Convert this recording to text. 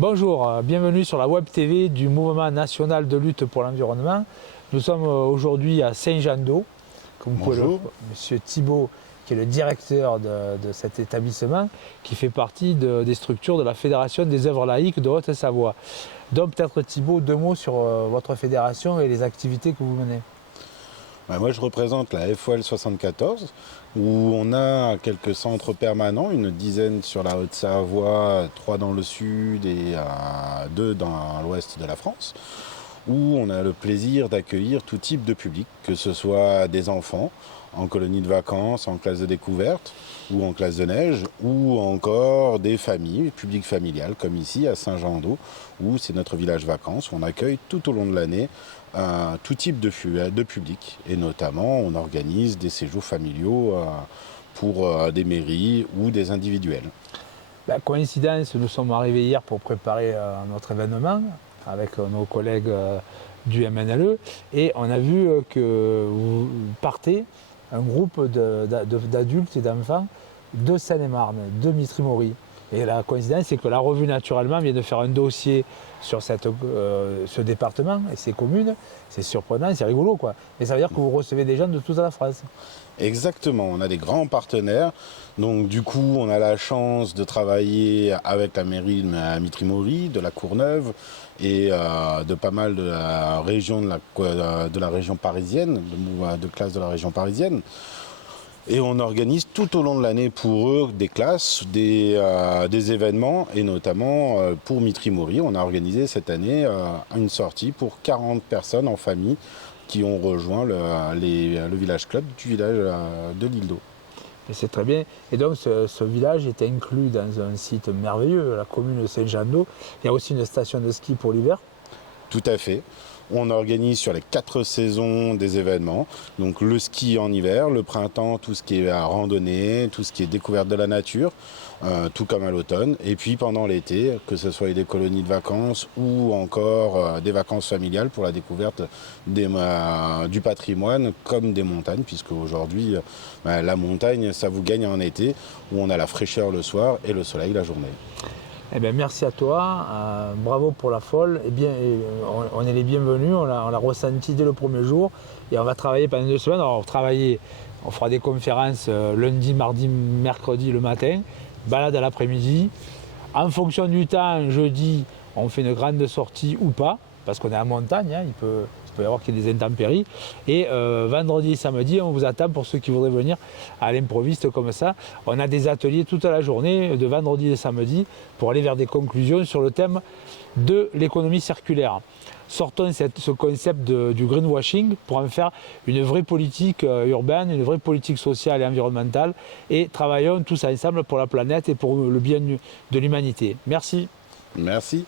Bonjour, bienvenue sur la Web TV du Mouvement national de lutte pour l'environnement. Nous sommes aujourd'hui à Saint-Jean-d'Eau, comme vous pouvez le voir, Monsieur Thibault, qui est le directeur de cet établissement, qui fait partie des structures de la Fédération des œuvres laïques de Haute-Savoie. Donc peut-être Thibault, deux mots sur votre fédération et les activités que vous menez. Moi, je représente la FOL 74, où on a quelques centres permanents, une dizaine sur la Haute-Savoie, 3 dans le sud et 2 dans l'ouest de la France, où on a le plaisir d'accueillir tout type de public, que ce soit des enfants en colonie de vacances, en classe de découverte ou en classe de neige, ou encore des familles, public familial, comme ici à Saint-Jean-d'Eau, où c'est notre village vacances, où on accueille tout au long de l'année tout type de public, et notamment on organise des séjours familiaux pour des mairies ou des individuels. La coïncidence, nous sommes arrivés hier pour préparer notre événement avec nos collègues du MNLE et on a vu que vous partez un groupe d'adultes et d'enfants de Seine-et-Marne, de Mitry-Mory. Et la coïncidence, c'est que la revue Naturellement vient de faire un dossier sur ce département et ses communes. C'est surprenant, c'est rigolo, quoi. Mais ça veut dire que vous recevez des gens de toute la France. Exactement, on a des grands partenaires. Donc du coup, on a la chance de travailler avec la mairie de Mitry-Mory, de la Courneuve et de pas mal de la région, de la région parisienne, de classes de la région parisienne. Et on organise tout au long de l'année pour eux des classes, des événements, et notamment pour Mitry-Mory, on a organisé cette année une sortie pour 40 personnes en famille qui ont rejoint le village club du village de l'Île d'Eau. C'est très bien. Et donc ce village est inclus dans un site merveilleux, la commune de Saint-Jean-d'Eau. Il y a aussi une station de ski pour l'hiver. Tout à fait. On organise sur les 4 saisons des événements, donc le ski en hiver, le printemps, tout ce qui est à randonnée, tout ce qui est découverte de la nature, tout comme à l'automne. Et puis pendant l'été, que ce soit des colonies de vacances ou encore des vacances familiales pour la découverte du patrimoine comme des montagnes, puisque aujourd'hui la montagne, ça vous gagne en été, où on a la fraîcheur le soir et le soleil la journée. Eh bien, merci à toi, bravo pour la FOL. Eh bien, on est les bienvenus, on l'a ressenti dès le premier jour et on va travailler pendant 2 semaines. Alors, on fera des conférences lundi, mardi, mercredi le matin, balade à l'après-midi. En fonction du temps, jeudi, on fait une grande sortie ou pas, parce qu'on est en montagne, hein, il peut y avoir qu'il y ait des intempéries. Et vendredi et samedi, on vous attend pour ceux qui voudraient venir à l'improviste comme ça. On a des ateliers toute la journée, de vendredi et samedi, pour aller vers des conclusions sur le thème de l'économie circulaire. Sortons ce concept du greenwashing pour en faire une vraie politique urbaine, une vraie politique sociale et environnementale, et travaillons tous ensemble pour la planète et pour le bien de l'humanité. Merci. Merci.